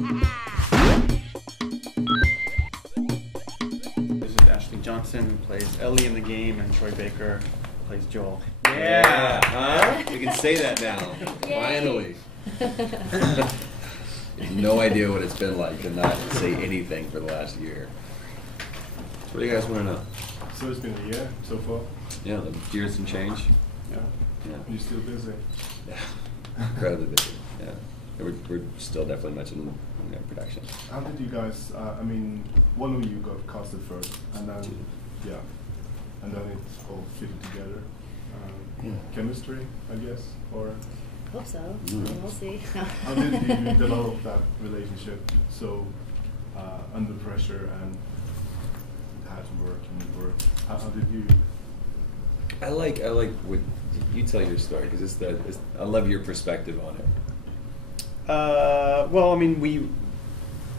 This is Ashley Johnson, who plays Ellie in the game, and Troy Baker plays Joel. Yeah, huh? We can say that now. Yay. Finally. No idea what it's been like to not say anything for the last year. So what do you guys want to know? So it's been a year so far. Yeah, the years and change. Yeah. Yeah. You're still busy. Yeah. Incredibly busy. Yeah. We're still definitely much in production. How did you guys? I mean, one of you got casted first, and then and then it all fitted together. Chemistry, I guess, or Hope so. Mm. We'll see. how did you develop that relationship so under pressure and it had to work and work? How did you? I like what you tell your story because I love your perspective on it. Well, I mean,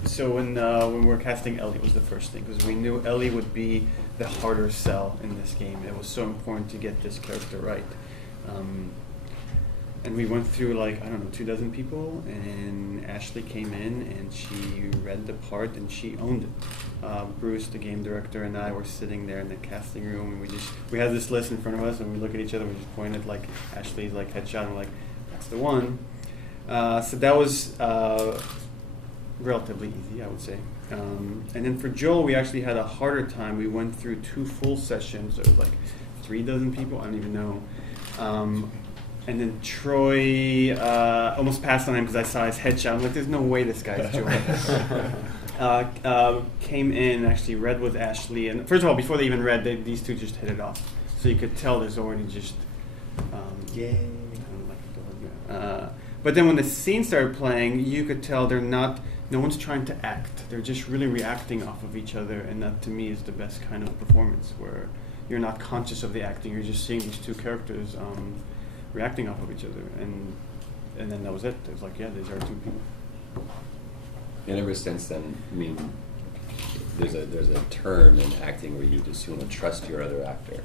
so when we were casting Ellie, it was the first thing, because we knew Ellie would be the harder sell in this game. It was so important to get this character right. And we went through, like, I don't know, 24 people, and Ashley came in, and she read the part, and she owned it. Bruce, the game director, and I were sitting there in the casting room, and we had this list in front of us, and we look at each other, and we just pointed, like, Ashley's, like, headshot, and we're like, that's the one. So that was relatively easy, I would say. And then for Joel, we actually had a harder time. We went through 2 full sessions. So it was like 36 people. I don't even know. And then Troy almost passed on him because I saw his headshot. I'm like, there's no way this guy's Joel. Came in, actually read with Ashley. And first of all, before they even read, these two just hit it off. So you could tell there's already just, yay. But then when the scene started playing, you could tell no one's trying to act. They're just really reacting off of each other, and that to me is the best kind of performance, where you're not conscious of the acting, you're just seeing these two characters reacting off of each other, and then that was it. It was like, yeah, these are 2 people. And ever since then, I mean, there's a term in acting where you want to trust your other actor,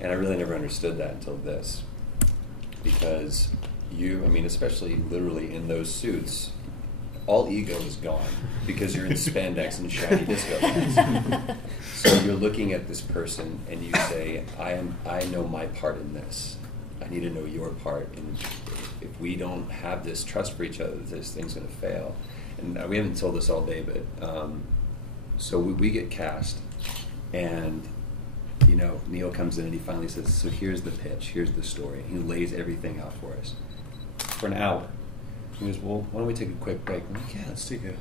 and I really never understood that until this, because especially literally in those suits, all ego is gone because you're in spandex and shiny disco lights. So you're looking at this person and you say, I know my part in this. I need to know your part. And if we don't have this trust for each other, this thing's going to fail. And we haven't told this all day, but so we get cast, and Neil comes in and he finally says, so here's the pitch, here's the story. He lays everything out for us for an hour. He goes, well, why don't we take a quick break? I'm like, yeah, let's take a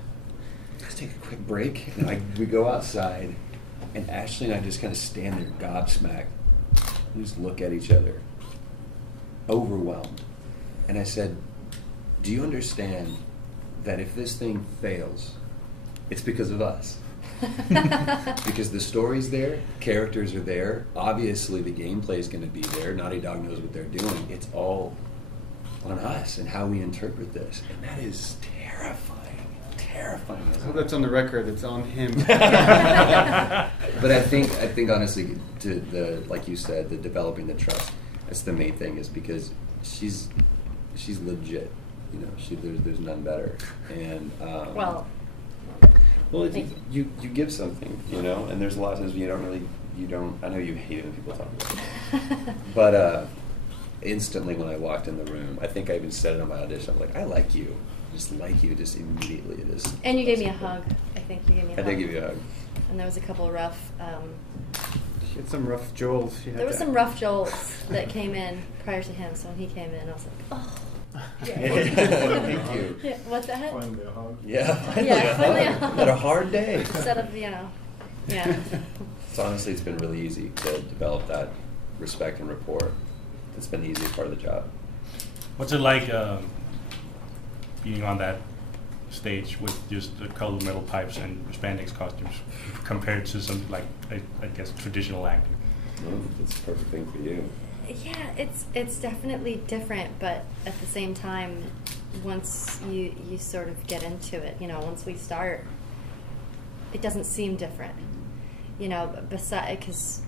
quick break. And we go outside, and Ashley and I just kind of stand there gobsmacked and just look at each other, overwhelmed. And I said, do you understand that if this thing fails, it's because of us? Because the story's there, characters are there, obviously the gameplay is going to be there, Naughty Dog knows what they're doing, it's all on us and how we interpret this, and that is terrifying. I hope that's on the record. It's on him. But I think honestly, to like you said, the developing the trust, that's the main thing, is because she's legit. There's none better, and Well, you give something, and there's a lot of times you don't. I know you hate it when people talk about it, but instantly when I walked in the room, I think I even said it on my audition. I'm like, I like you, just immediately. and you gave me a hug. I think you gave me a hug. I did give you a hug. And there was a couple of rough. She had some rough Joels. There were some rough Joels that came in prior to him. So when he came in, I was like, oh. Thank you. Yeah, what's that? Finally a hug. Yeah, finally a hug. Had a hard day. Instead of, yeah. So honestly, it's been really easy to develop that respect and rapport. It's been the easiest part of the job. What's it like being on that stage with just the colored metal pipes and spandex costumes compared to some, like, I guess, traditional acting? It's a perfect thing for you. Yeah, it's definitely different, but at the same time, once you sort of get into it, once we start, it doesn't seem different, because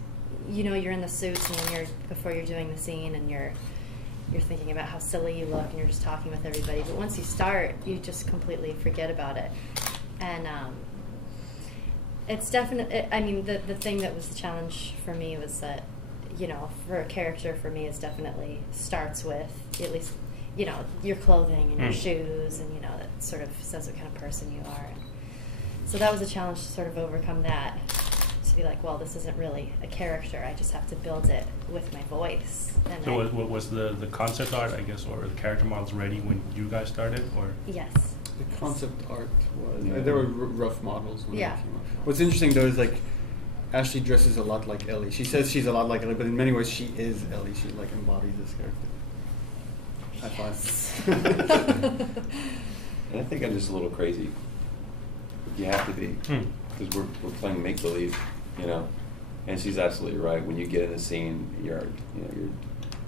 you're in the suits, and then before you're doing the scene, and you're thinking about how silly you look and you're just talking with everybody. But once you start, you just completely forget about it. And it's definitely, I mean, the thing that was the challenge for me was that, you know, for a character for me is definitely starts with at least, you know, your clothing and your shoes, and, you know, that sort of says what kind of person you are. And so that was a challenge to sort of overcome that, to be like, well, this isn't really a character, I just have to build it with my voice. And So what was the concept art, I guess, or the character models ready when you guys started, or? Yes. The concept art was, Yeah. there were rough models when Yeah. they came out. What's interesting though is like, Ashley dresses a lot like Ellie. She says she's a lot like Ellie, but in many ways she is Ellie. She like embodies this character. High five. And I think I'm just a little crazy. You have to be, because we're playing make believe, you know. And she's absolutely right. When you get in the scene, your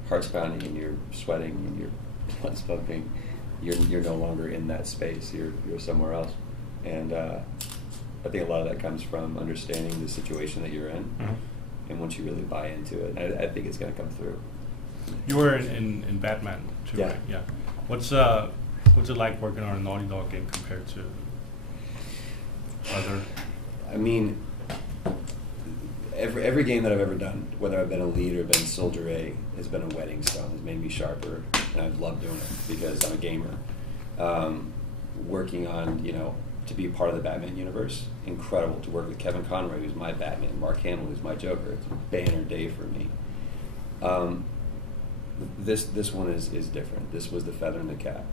heart's pounding and you're sweating and your blood's pumping. You're no longer in that space. You're somewhere else. And I think a lot of that comes from understanding the situation that you're in. And once you really buy into it, I think it's going to come through. You were in Batman too, Yeah. right? Yeah. What's it like working on a Naughty Dog game compared to other? I mean, every game that I've ever done, whether I've been a lead or been Soldier A, has been a wedding stone. It's made me sharper, and I've loved doing it because I'm a gamer. Working on, you know, to be part of the Batman universe, incredible. To work with Kevin Conroy, who's my Batman, Mark Hamill, who's my Joker. It's a banner day for me. This one is different. This was the feather in the cap,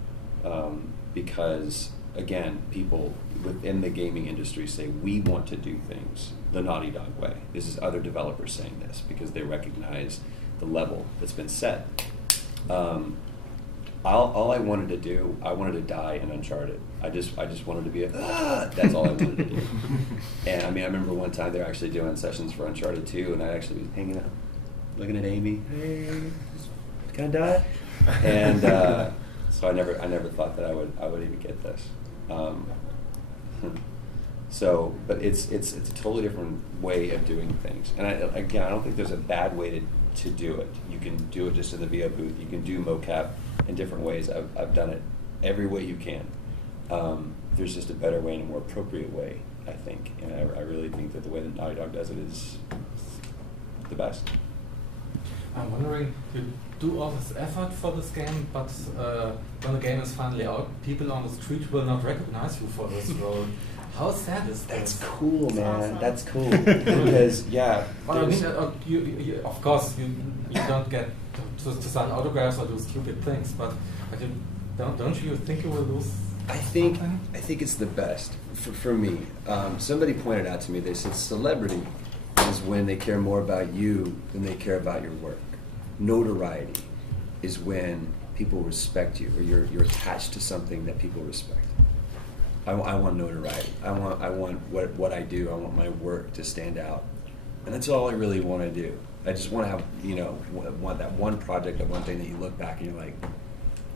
because again, people within the gaming industry say we want to do things the Naughty Dog way. This is other developers saying this because they recognize the level that's been set. All I wanted to do, I wanted to die in Uncharted. I just wanted to be that's all I wanted to do. And I mean, I remember one time they were actually doing sessions for Uncharted 2, and I'd actually be hanging out, looking at Amy. Hey, can I die? And so I never thought that I would even get this. So, but it's a totally different way of doing things. And I don't think there's a bad way to do it. You can do it just in the VO booth. You can do mocap in different ways. I've done it every way you can. There's just a better way and a more appropriate way, I think. And I really think that the way that Naughty Dog does it is the best. I'm wondering, you do all this effort for this game, but when the game is finally out, people on the street will not recognize you for this role. How sad is that? That's cool, man. Awesome. That's cool. Because, yeah. Well, I mean, you, of course, you don't get to sign autographs or do stupid things, but you, don't you think you will lose I think something? it's the best for me. Somebody pointed out to me, they said celebrity is when they care more about you than they care about your work. Notoriety is when people respect you, or you're attached to something that people respect. I want notoriety. I want what I do. I want my work to stand out, and that's all I really want to do. I just want to have, you know, want that one project, that one thing that you look back and you're like,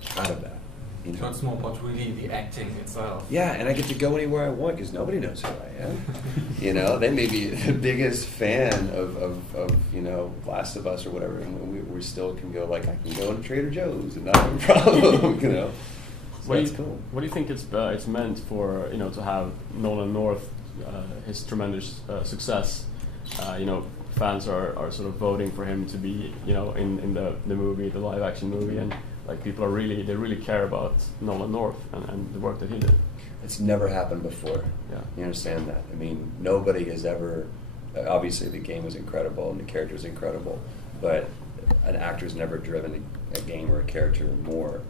proud of that. You know? So it's more about really the acting itself. Yeah, and I get to go anywhere I want because nobody knows who I am. You know, they may be the biggest fan of you know, Last of Us or whatever, and we still can go, like, I can go into Trader Joe's and not have a problem, you know. So that's cool. What do you think it's meant for, you know, to have Nolan North, his tremendous success? You know, fans are sort of voting for him to be, you know, in the movie, the live action movie, and like people are really care about Nolan North and the work that he did. It's never happened before. Yeah. You understand that? I mean, nobody has ever. Obviously, the game was incredible and the character is incredible, but an actor's never driven a game or a character more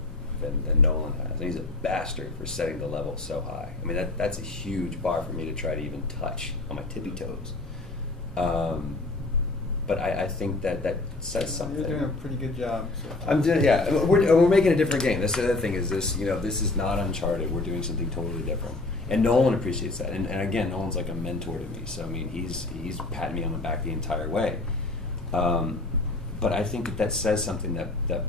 than Nolan has. And he's a bastard for setting the level so high. I mean, that's a huge bar for me to try to even touch on my tippy toes. But I think that says something. You're doing a pretty good job. So. I'm doing, yeah. We're making a different game. That's the other thing is this. You know, this is not Uncharted. We're doing something totally different. And Nolan appreciates that. And again, Nolan's like a mentor to me. So I mean, he's patting me on the back the entire way. But I think that says something that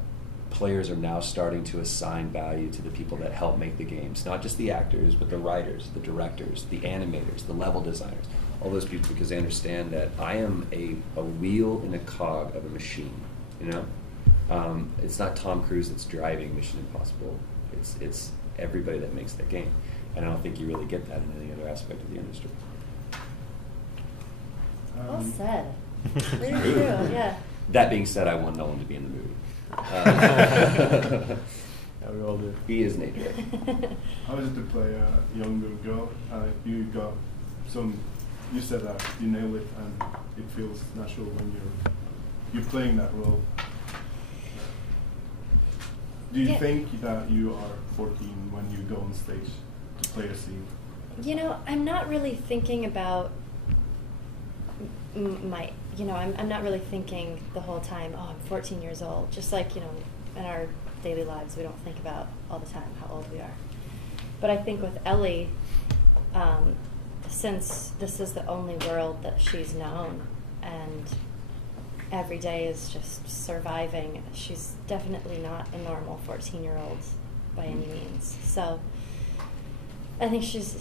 players are now starting to assign value to the people that help make the games, not just the actors, but the writers, the directors, the animators, the level designers, all those people, because they understand that I am a wheel in a cog of a machine, you know? It's not Tom Cruise that's driving Mission Impossible. It's everybody that makes that game, and I don't think you really get that in any other aspect of the industry. Well said. Very True. true. Yeah. That being said, I want Nolan to be in the movie. Yeah, we all do. He is Nate. How is it to play a younger girl? You got some. You said that you nail it, and it feels natural when you're playing that role. Do you Yeah. think that you are 14 when you go on stage to play a scene? You know, I'm not really thinking about I'm not really thinking the whole time, oh, I'm 14 years old. Just like, in our daily lives, we don't think about all the time how old we are. But I think with Ellie, since this is the only world that she's known, and every day is just surviving, she's definitely not a normal 14-year-old by any means. So I think she's,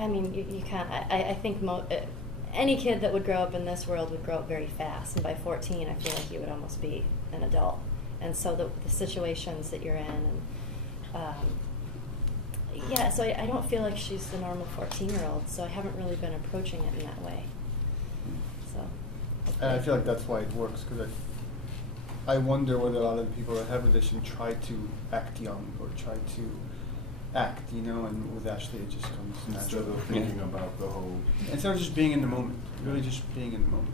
you can't, I think any kid that would grow up in this world would grow up very fast, and by 14 I feel like you would almost be an adult. And so the situations that you're in, and so I don't feel like she's the normal 14-year-old, so I haven't really been approaching it in that way. So And I feel like that's why it works, because I wonder whether a lot of the people that have audition try to act young or try to act, and with Ashley it just comes Instead natural. of thinking about the whole. Instead of just being in the moment, really just being in the moment.